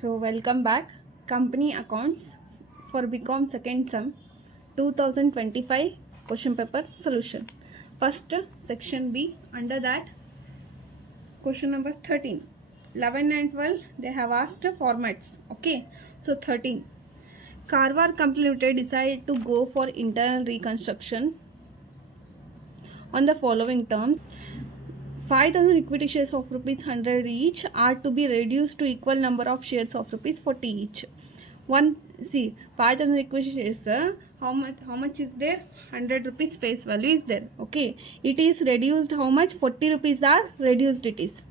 So welcome back. Company accounts for BCom second sum 2025 question paper solution. First section B, under that question number 13. 11 and 12 they have asked formats. Okay, so 13. Karwar Company Limited decided to go for internal reconstruction on the following terms. 5,000 equity shares of rupees 100 each are to be reduced to equal number of shares of rupees 40 each. 5,000 equity shares, how much is there? 100 rupees face value is there. Okay, it is reduced. How much? 40 rupees are reduced it is.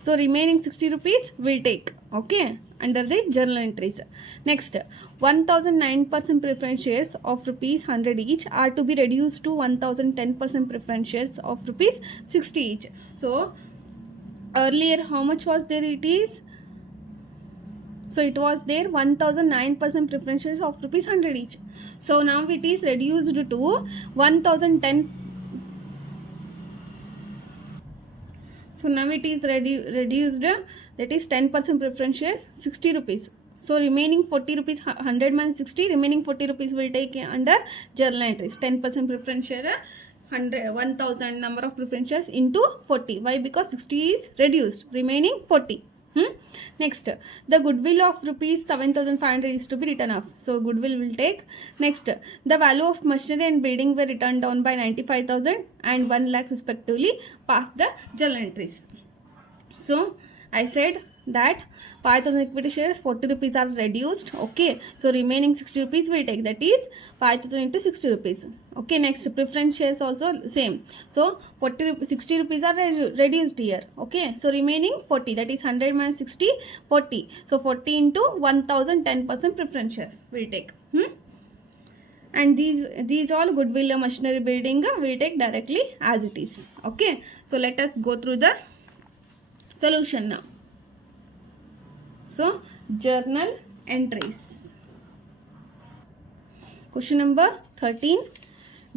So remaining 60 rupees will take. Okay, under the journal entries. Next, 1,009% preference shares of rupees 100 each are to be reduced to 1,010% preference shares of rupees 60 each. So earlier how much was there? It is, so it was there 1,009% preference shares of rupees 100 each. So now it is reduced to 1,010. So now it is reduced, that is 10% preference shares, 60 rupees. So remaining 40 rupees, 100 minus 60, remaining 40 rupees will take under journal entries. 10% preference share, 1,000 number of preference shares into 40. Why? Because 60 is reduced, remaining 40. Next, the goodwill of rupees 7,500 is to be written off. So goodwill will take. Next, the value of machinery and building were written down by 95,000 and 1 lakh respectively. Pass the journal entries. So I said that 5,000 equity shares, 40 rupees are reduced. Okay, so remaining 60 rupees will take, that is 5,000 into 60 rupees. Okay, next, preference shares also same. So 60 rupees are reduced here. Okay, so remaining 40, that is 100 minus 60, 40. So 40 into 1,010% preference shares will take. And these all goodwill, machinery, building will take directly as it is. Okay, so let us go through the solution now. So journal entries. Question number 13.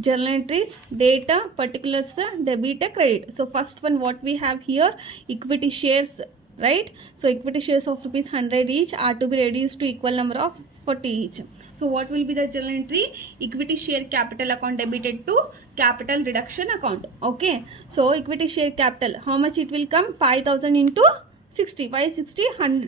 Journal entries, data, particulars, debit, credit. So first one, what we have here, equity shares, right? So equity shares of rupees 100 each are to be reduced to equal number of 40 each. So what will be the journal entry? Equity share capital account debited to capital reduction account. Okay, so equity share capital, how much it will come? 5,000 into 60. Why 60?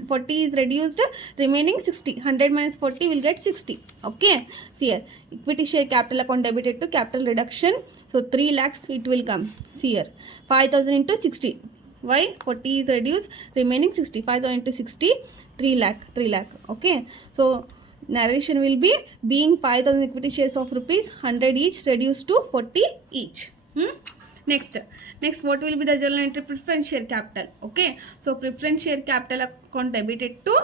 40 is reduced, remaining 60. 100 minus 40 will get 60. Okay, see here, equity share capital account debited to capital reduction. So 3 lakhs it will come. See here, 5,000 into 60. Why? 40 is reduced, remaining 60. 5,000 into 60, 3 lakh. Okay, so narration will be being 5,000 equity shares of rupees 100 each reduced to 40 each. Next, what will be the journal entry? Preference share capital. Okay, so preference share capital account debited to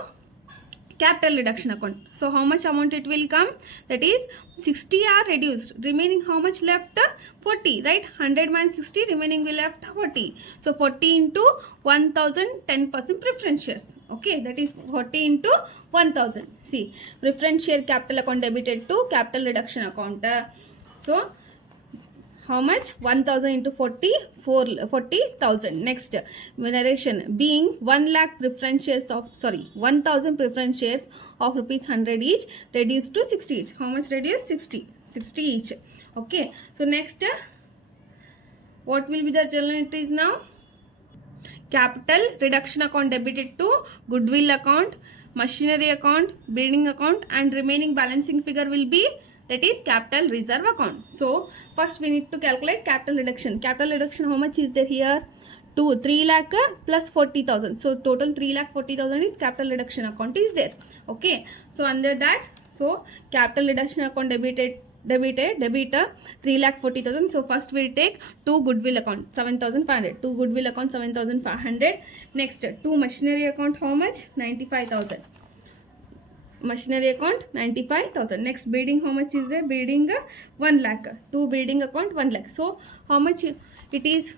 capital reduction account. So how much amount it will come? That is 60 are reduced, remaining how much left? 40, right? 100 minus 60, remaining will left 40. So 40 into 1,010% preference shares. Okay, that is 40 into 1,000. See, preference share capital account debited to capital reduction account. So how much? 1,000 into 40, 40,000. Next, narration, being 1 lakh preference shares of, 1,000 preference shares of rupees 100 each reduced to 60 each. How much reduced? 60 each. Okay, so next, what will be the journal entries now? Capital reduction account debited to goodwill account, machinery account, building account, and remaining balancing figure will be, that is capital reserve account. So first we need to calculate capital reduction. Capital reduction, how much is there here? 3 lakh plus 40,000. So total 3 lakh 40,000 is capital reduction account is there. Okay, so under that, so capital reduction account debit 3 lakh 40,000. So first we'll take 2 goodwill account 7,500. 2 goodwill account 7,500. Next, 2 machinery account, how much? 95,000. Machinery account 95,000. Next, building, how much is there? Building 1 lakh. 2 building account 1 lakh. So how much it is?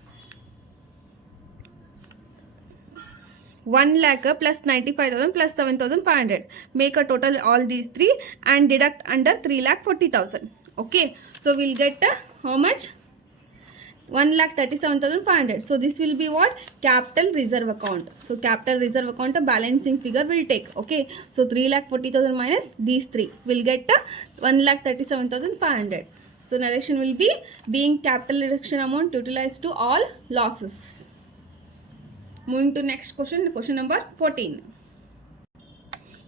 1 lakh plus 95,000 plus 7,500. Make a total all these three and deduct under 3 lakh 40,000. Okay, so we'll get how much? 1,37,500. So this will be what? Capital reserve account. So capital reserve account balancing figure will take. Okay. So 3,40,000 minus these three will get 1,37,500. So narration will be being capital reduction amount utilized to all losses. Moving to next question. Question number 14.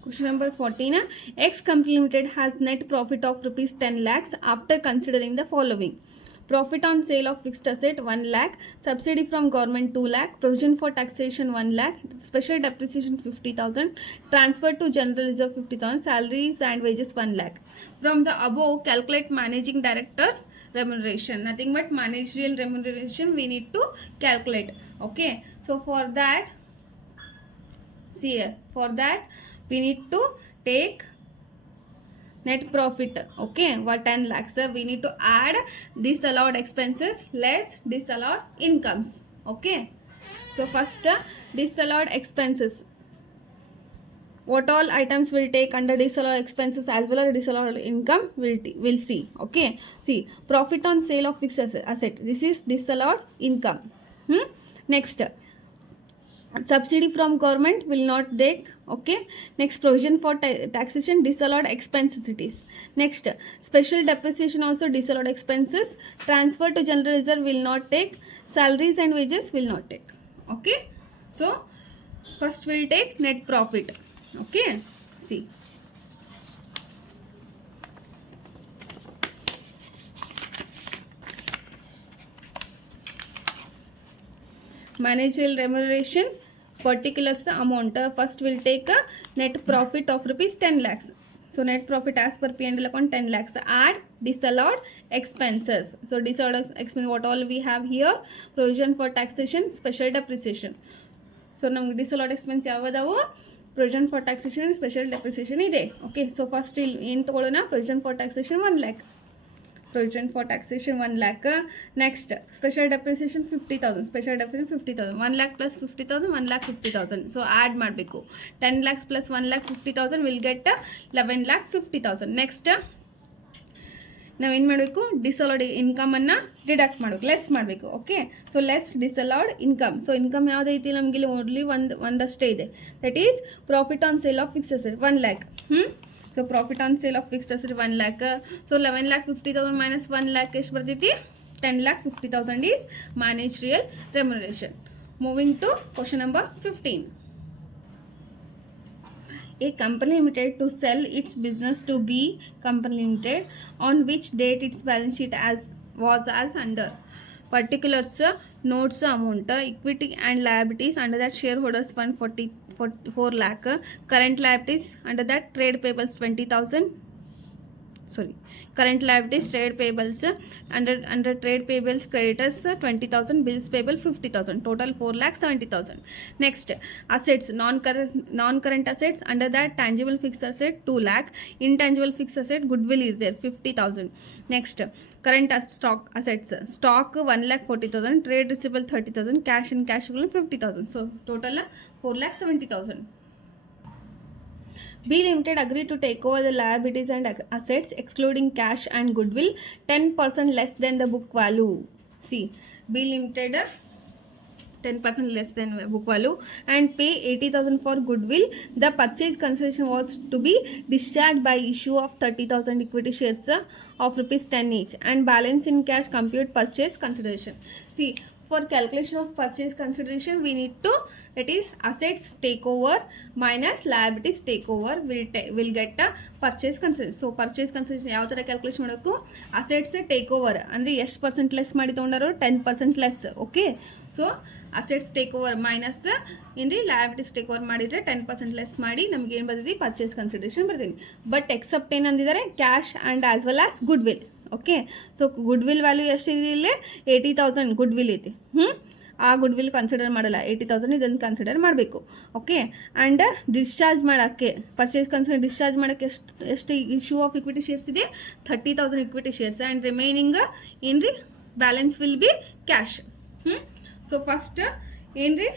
Question number 14. X Company Limited has net profit of rupees 10 lakhs after considering the following. Profit on sale of fixed asset 1 lakh, subsidy from government 2 lakh, provision for taxation 1 lakh, special depreciation 50,000, transfer to general reserve 50,000, salaries and wages 1 lakh. From the above, calculate managing director's remuneration. Nothing but managerial remuneration we need to calculate. Okay. So for that, see here, for that we need to take net profit. Okay, what 10 lakhs, we need to add disallowed expenses less disallowed incomes. Okay, so first disallowed expenses, what all items will take under disallowed expenses as well as disallowed income will see. Okay, see, profit on sale of fixed asset, this is disallowed income. Next, subsidy from government will not take. Okay, next, provision for taxation disallowed expenses it is. Next, special depreciation also disallowed expenses, transfer to general reserve will not take, salaries and wages will not take. Okay, so first we'll take net profit. Okay, see, managerial remuneration particulars amount. First we'll take a net profit of rupees 10 lakhs. So net profit as per P&L account 10 lakhs. Add disallowed expenses. So disallowed expense, what all we have here? Provision for taxation, special depreciation. So now disallowed expense yavadavu? Provision for taxation and special depreciation ide. Okay, so first in togolona provision for taxation 1 lakh. Provision for taxation 1 lakh. Next, special depreciation 50,000. Special depreciation 50,000. 1 lakh plus 50,000, 1 lakh 50,000. So add madbeku. 10 lakhs plus 1 lakh 50,000 will get 11 lakh 50,000. Next, now in madbeku disallowed income anna deduct madbeku, less madbeku. Okay, so less disallowed income. So income yavadaiti namge only one stay ide, that is profit on sale of fixed asset 1 lakh. So profit on sale of fixed asset 1 lakh. So 11 lakh 50,000 minus 1 lakh is 10 lakh 50,000 is managerial remuneration. Moving to question number 15. A company limited to sell its business to B company limited, on which date its balance sheet was as under. Particulars, notes amount, equity and liabilities under that shareholders fund 4 lakh, current liabilities under that trade payables 20,000. Sorry, current liabilities, trade payables, under trade payables creditors 20,000, bills payable 50,000, total 4,70,000. Next, assets, non-current assets, under that tangible fixed asset 2 lakh, intangible fixed asset goodwill is there 50,000. Next, current stock assets, stock 1,40,000, trade receivable 30,000, cash and cash equivalent 50,000. So total 4,70,000. B Limited agreed to take over the liabilities and assets excluding cash and goodwill 10% less than the book value. See, B Limited 10% less than book value and pay 80,000 for goodwill. The purchase consideration was to be discharged by issue of 30,000 equity shares of rupees 10 each and balance in cash compute purchase consideration. See, for calculation of purchase consideration we need to, that is assets takeover minus liabilities takeover will get a purchase consideration. So purchase consideration ಯಾವ ತರ calculation ಮಾಡಬೇಕು, assets takeover ಅಂದ್ರೆ ಎಷ್ಟು percent less ಮಾಡಿ ತಗೊಂಡಾರೋ 10% less. Okay, so assets takeover minus ಏನ್ರಿ liabilities takeover ಮಾಡಿದ್ರೆ 10% less ಮಾಡಿ ನಮ್ಗೆ ಏನು ಬರ್ತಿದೆ ಪರ್ಚೇಸ್ ಕನ್ಸಿಡರೇಷನ್ ಬರ್ತೀನಿ. ಬಟ್ ಎಕ್ಸೆಪ್ಟ್ ಏನಂದಿದ್ದಾರೆ cash and as well as goodwill. Okay, so goodwill value ಎಷ್ಟಿದೆ ಇಲ್ಲಿ 80,000 ಗುಡ್ ವಿಲ್ ಐತಿ. ಆ ಗುಡ್ ವಿಲ್ ಕನ್ಸಿಡರ್ ಮಾಡಲ್ಲ, 80,000 ಇದನ್ನು ಕನ್ಸಿಡರ್ ಮಾಡಬೇಕು. ಓಕೆ, ಆ್ಯಂಡ್ ಡಿಸ್ಚಾರ್ಜ್ ಮಾಡೋಕ್ಕೆ ಪರ್ಚೇಸ್ ಕನ್ಸಿಡರ್ ಡಿಸ್ಚಾರ್ಜ್ ಮಾಡೋಕ್ಕೆ ಎಷ್ಟು ಇಶ್ಯೂ ಆಫ್ ಇಕ್ವಿಟಿ ಶೇರ್ಸ್ ಇದೆ 30,000 ಇಕ್ವಿಟಿ ಶೇರ್ಸ್ ಆ್ಯಂಡ್ ರಿಮೈನಿಂಗ್ ಏನ್ರಿ balance will be cash. So first ಏನ್ರಿ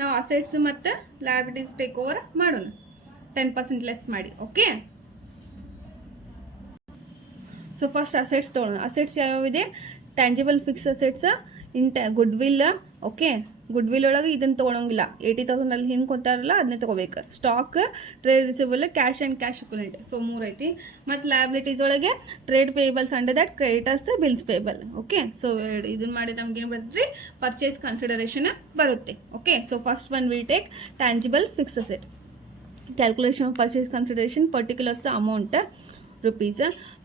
ನಾವು ಅಸೆಟ್ಸ್ ಮತ್ತು ಲಯಬಿಲಿಟೀಸ್ ಟೇಕ್ ಓವರ್ ಮಾಡೋಣ 10% ಲೆಸ್ ಮಾಡಿ. ಓಕೆ, ಸೊ ಫಸ್ಟ್ ಅಸೆಟ್ಸ್ ತೊಗೊಳ್ಳೋಣ. ಅಸೆಟ್ಸ್ ಯಾವ್ಯಾವಿದೆ, tangible fix assets goodwill okay goodwill ಒಳಗೆ ಇದನ್ನು ತೊಗೊಳಂಗಿಲ್ಲ 80,000 ಅಲ್ಲಿ ಹಿಂಗೆ ಕೊಡ್ತಾರಲ್ಲ ಅದನ್ನೇ ತೊಗೋಬೇಕು stock trade receivable cash and cash equivalent so 3 ಐತಿ ಮತ್ತು ಲಯಬಿಲಿಟೀಸ್ ಒಳಗೆ trade payables under that creditors bills payable okay so ಇದನ್ನು ಮಾಡಿ ನಮ್ಗೆ ಏನು ಬರ್ತದೆ ಪರ್ಚೇಸ್ ಕನ್ಸಿಡರೇಷನ್ ಬರುತ್ತೆ okay so first one will take tangible fix asset calculation of purchase consideration particulars amount rupees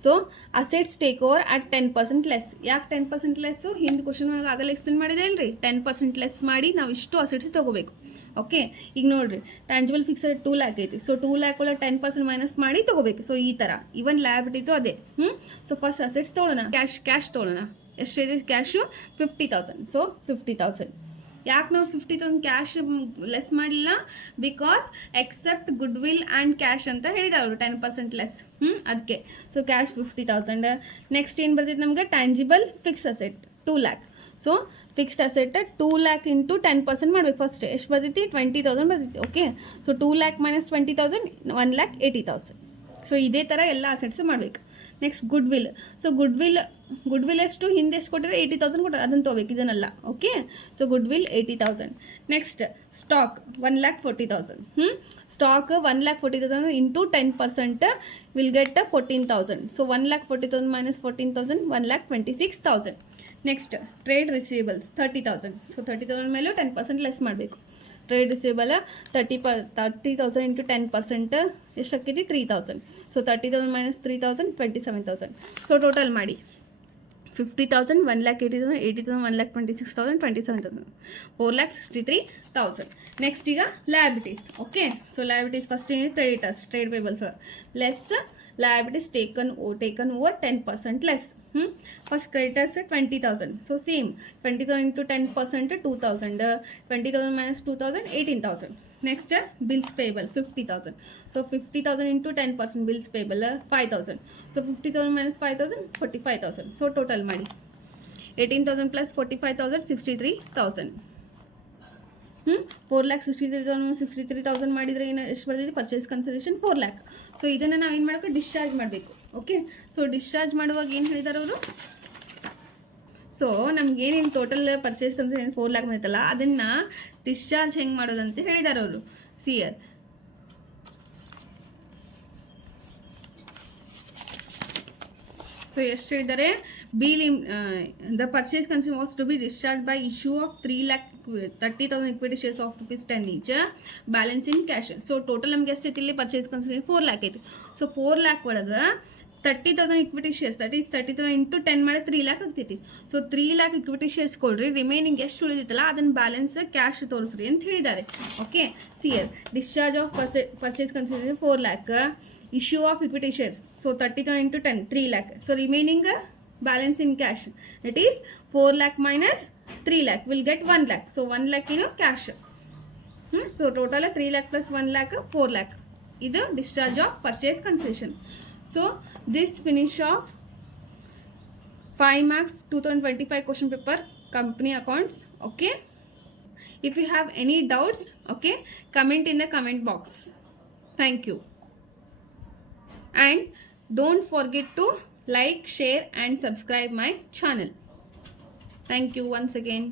so assets take over at 10% less ಯಾಕೆ 10% less ಹಿಂದೆ question ಒಳಗೆ ಆಗಲ್ಲ ಎಕ್ಸ್ಪ್ಲೇನ್ ಮಾಡಿದೆ ಅಲ್ರಿ 10% ಲೆಸ್ ಮಾಡಿ ನಾವು ಇಷ್ಟು ಅಸೆಟ್ಸ್ ತೊಗೋಬೇಕು ಓಕೆ ಈಗ ನೋಡಿರಿ ಟ್ಯಾಂಜಿಬಲ್ ಫಿಕ್ಸೆಡ್ 2 lakh ಐತಿ ಸೊ 2 lakh ಒಳಗೆ 10% ಮೈನಸ್ ಮಾಡಿ ತೊಗೋಬೇಕು ಸೊ ಈ ಥರ ಇವನ್ ಲಯಬಿಲಿಟೀಸು ಅದೇ ಸೊ ಫಸ್ಟ್ ಅಸೆಟ್ಸ್ ತೊಗೊಳ್ಳೋಣ ಕ್ಯಾಶ್ ತೊಗೊಳ್ಳೋಣ ಎಷ್ಟಿದೆ ಕ್ಯಾಶು 50,000 ಸೊ 50,000 ಯಾಕೆ ನಾವು 50,000 ಕ್ಯಾಶ್ ಲೆಸ್ ಮಾಡಿಲ್ಲ because except goodwill and cash ಅಂತ ಹೇಳಿದ್ರು ಅವರು 10% ಲೆಸ್ ಅದಕ್ಕೆ ಸೊ ಕ್ಯಾಶ್ 50,000 ನೆಕ್ಸ್ಟ್ ಏನು ಬರ್ತಿತ್ತು ನಮ್ಗೆ tangible fix asset 2 lakh so fixed asset 2 lakh into 10% ಮಾಡಬೇಕು ಫಸ್ಟ್ ಎಷ್ಟು ಬರ್ತೈತಿ 20,000 ಬರ್ತೈತಿ okay so 2 lakh minus 20,000 1,80,000 so ಇದೇ ಥರ ಎಲ್ಲ ಅಸೆಟ್ಸ್ ಮಾಡಬೇಕು next good will so good will ಎಷ್ಟು ಹಿಂದೆ ಎಷ್ಟು ಕೊಟ್ಟಿದ್ರೆ 80,000 ಕೊಟ್ಟರೆ ಅದನ್ನು ತೊಗೋಬೇಕು ಇದನ್ನೆಲ್ಲ okay so good will 80,000 next stock 1,40,000 stock 1,40,000 into 10% will get 14,000 so 1,40,000 minus 14,000 1,26,000 next trade receivables 30,000 so 30,000 ಮೇಲೂ 10% ಲೆಸ್ ಮಾಡಬೇಕು ಟ್ರೇಡ್ ರಿಸೀವಬಲ್ 30,000 ಇಂಟು 10% ಎಷ್ಟಾಗ್ತೈತಿ 3,000 ಸೊ 30,000 ಮೈನಸ್ 3,000 27,000 ಸೊ ಟೋಟಲ್ ಮಾಡಿ 50,000 1,80,000 80,000 1,26,000 27,000 4,63,000 ನೆಕ್ಸ್ಟ್ ಈಗ liabilities okay so liabilities first ಏನಿದೆ creditors trade payables less liabilities taken over 10% less first creditors 20,000 so same 20,000 into 10% 2,000 20,000 minus 2,000 18,000 next bills payable 50,000 so 50,000 into 10% bills payable 5,000 so 50,000 minus 5,000 45,000 so total ಮಾಡಿ 18,000 plus 45,000 63,000 4,63,000 ಮಾಡಿದರೆ ಏನು ಎಷ್ಟು ಬರ್ತೈತಿ purchase consideration 4 lakh so ಇದನ್ನು ನಾವು ಏನು ಮಾಡಬೇಕು ಡಿಸ್ಚಾರ್ಜ್ ಮಾಡಬೇಕು ಓಕೆ ಸೊ ಡಿಸ್ಚಾರ್ಜ್ ಮಾಡುವಾಗ ಏನು ಹೇಳಿದಾರೆ ಅವರು ಸೊ ನಮ್ಗೆ ಏನೇನು ಟೋಟಲ್ ಪರ್ಚೇಸ್ ಕನ್ಸಿಡರೇಷನ್ 4 lakh ಬಂತಲ್ಲ ಅದನ್ನು ಡಿಸ್ಚಾರ್ಜ್ ಹೆಂಗೆ ಮಾಡೋದಂತ ಹೇಳಿದ್ದಾರೆ ಅವರು ಸಿಯರ್ ಸೊ ಎಷ್ಟು ಹೇಳಿದ್ದಾರೆ the purchase consideration was to be discharge by issue of 3,30,000 equity shares of ₹10 each balance in cash so total ನಮ್ಗೆ ಎಷ್ಟು ಐತಿ ಇಲ್ಲಿ ಪರ್ಚೇಸ್ ಕನ್ಸಿಡರೇಷನ್ 4 lakh ಐತಿ ಸೊ 4 lakh ಒಳಗೆ 30,000 equity shares that is 30,000 into 10 ಮಾಡಿ 3 lakh ಆಗ್ತೈತಿ ಸೊ 3 lakh ಇಕ್ವಿಟಿ ಶೇರ್ಸ್ ಕೊಡ್ರಿ remaining ಎಷ್ಟು ಉಳಿದಿತ್ತಲ್ಲ ಅದನ್ನ ಬ್ಯಾಲೆನ್ಸ್ ಕ್ಯಾಶ್ ತೋರಿಸ್ರಿ ಅಂತ ಹೇಳಿದ್ದಾರೆ okay sir discharge of purchase consideration 4 lakh issue of equity shares so 30,000 into 10 3 lakh so remaining balance in cash it is 4 lakh minus 3 lakh will get 1 lakh so 1 lakh cash so total 3 lakh plus 1 lakh 4 lakh is discharge of purchase concession so this finish of 5 marks 2025 question paper company accounts okay if you have any doubts okay comment in the comment box thank you and don't forget to like share and subscribe my channel thank you once again